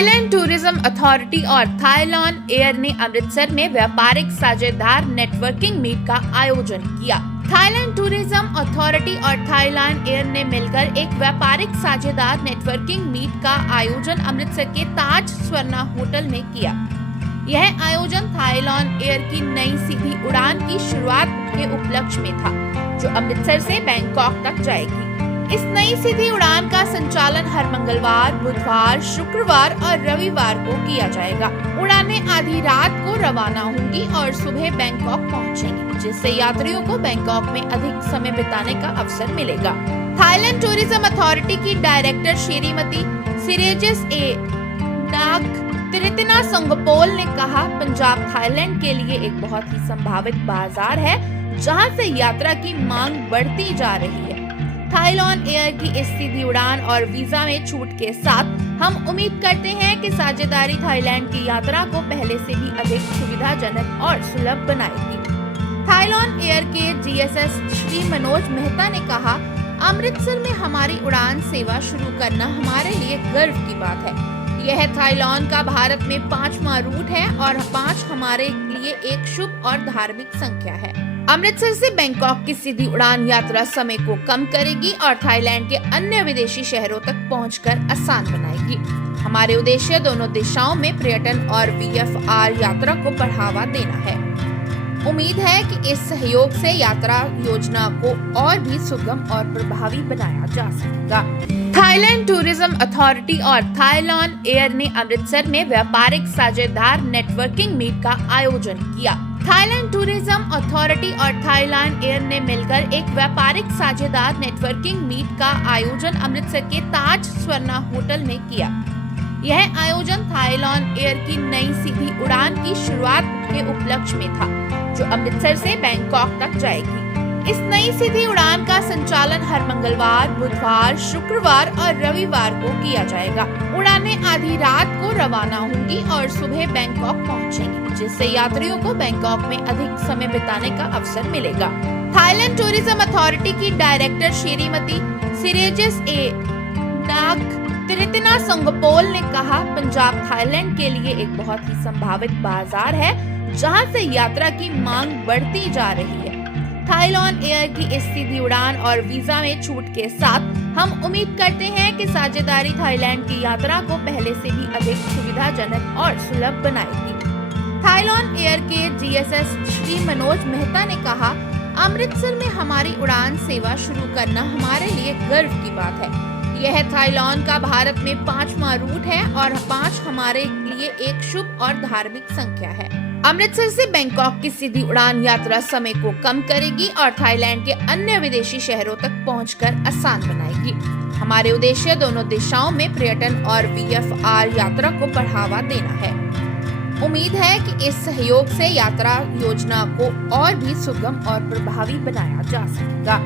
Thailand tourism authority और थाईलॉन air ने अमृतसर में व्यापारिक साझेदार नेटवर्किंग मीट का आयोजन किया। थाईलैंड टूरिज्म अथॉरिटी और थाईलैंड एयर ने मिलकर एक व्यापारिक साझेदार नेटवर्किंग मीट का आयोजन अमृतसर के ताज स्वर्णा होटल में किया। यह आयोजन थाईलैंड एयर की नई सीधी उड़ान की शुरुआत के उपलक्ष्य में था, जो अमृतसर से बैंकॉक तक जाएगी। इस नई सीधी उड़ान का संचालन हर मंगलवार, बुधवार, शुक्रवार और रविवार को किया जाएगा। उड़ानें आधी रात को रवाना होंगी और सुबह बैंकॉक पहुंचेंगी, जिससे यात्रियों को बैंकॉक में अधिक समय बिताने का अवसर मिलेगा। थाईलैंड टूरिज्म अथॉरिटी की डायरेक्टर श्रीमती सिरेजिस ए नागत्रितना संगपोल ने कहा, पंजाब थाईलैंड के लिए एक बहुत ही संभावित बाजार है, जहां से यात्रा की मांग बढ़ती जा रही है। थाईलैंड एयर की इस सीधी उड़ान और वीजा में छूट के साथ हम उम्मीद करते हैं कि साझेदारी थाईलैंड की यात्रा को पहले से भी अधिक सुविधाजनक और सुलभ बनाएगी। थाईलैंड एयर के जीएसएस श्री मनोज मेहता ने कहा, अमृतसर में हमारी उड़ान सेवा शुरू करना हमारे लिए गर्व की बात है। यह थाईलैंड का भारत में 5वां रूट है और 5 हमारे लिए एक शुभ और धार्मिक संख्या है। अमृतसर से बैंकॉक की सीधी उड़ान यात्रा समय को कम करेगी और थाईलैंड के अन्य विदेशी शहरों तक पहुंचकर आसान बनाएगी। हमारे उद्देश्य दोनों दिशाओं में पर्यटन और वीएफआर यात्रा को बढ़ावा देना है। उम्मीद है कि इस सहयोग से यात्रा योजना को और भी सुगम और प्रभावी बनाया जा सकेगा। थाईलैंड टूरिज्म अथॉरिटी और थाईलैंड एयर ने अमृतसर में व्यापारिक साझेदार नेटवर्किंग मीट का आयोजन किया। थाईलैंड टूरिज्म अथॉरिटी और थाईलैंड एयर ने मिलकर एक व्यापारिक साझेदार नेटवर्किंग मीट का आयोजन अमृतसर के ताज स्वर्णा होटल में किया। यह आयोजन थाईलैंड एयर की नई सीधी उड़ान की शुरुआत के उपलक्ष्य में था, जो अमृतसर से बैंकॉक तक जाएगी। इस नई सीधी उड़ान का संचालन हर मंगलवार, बुधवार, शुक्रवार और रविवार को किया जाएगा। उड़ानें आधी रात को रवाना होंगी और सुबह बैंकॉक पहुंचेंगी, जिससे यात्रियों को बैंकॉक में अधिक समय बिताने का अवसर मिलेगा। थाईलैंड टूरिज्म अथॉरिटी की डायरेक्टर श्रीमती सिरेजिस ए नागत्रितना संगपोल ने कहा, पंजाब थाईलैंड के लिए एक बहुत ही संभावित बाजार है, जहां से यात्रा की मांग बढ़ती जा रही है। थाईलैंड एयर की इस सीधी उड़ान और वीजा में छूट के साथ हम उम्मीद करते हैं कि साझेदारी थाईलैंड की यात्रा को पहले से भी अधिक सुविधाजनक और सुलभ बनाएगी। थाईलैंड एयर के जीएसएस श्री मनोज मेहता ने कहा, अमृतसर में हमारी उड़ान सेवा शुरू करना हमारे लिए गर्व की बात है। यह थाईलैंड का भारत में 5वां रूट है और 5 हमारे लिए एक शुभ और धार्मिक संख्या है। अमृतसर से बैंकॉक की सीधी उड़ान यात्रा समय को कम करेगी और थाईलैंड के अन्य विदेशी शहरों तक पहुंचकर आसान बनाएगी। हमारे उद्देश्य दोनों दिशाओं में पर्यटन और वीएफआर यात्रा को बढ़ावा देना है। उम्मीद है कि इस सहयोग से यात्रा योजना को और भी सुगम और प्रभावी बनाया जा सकेगा।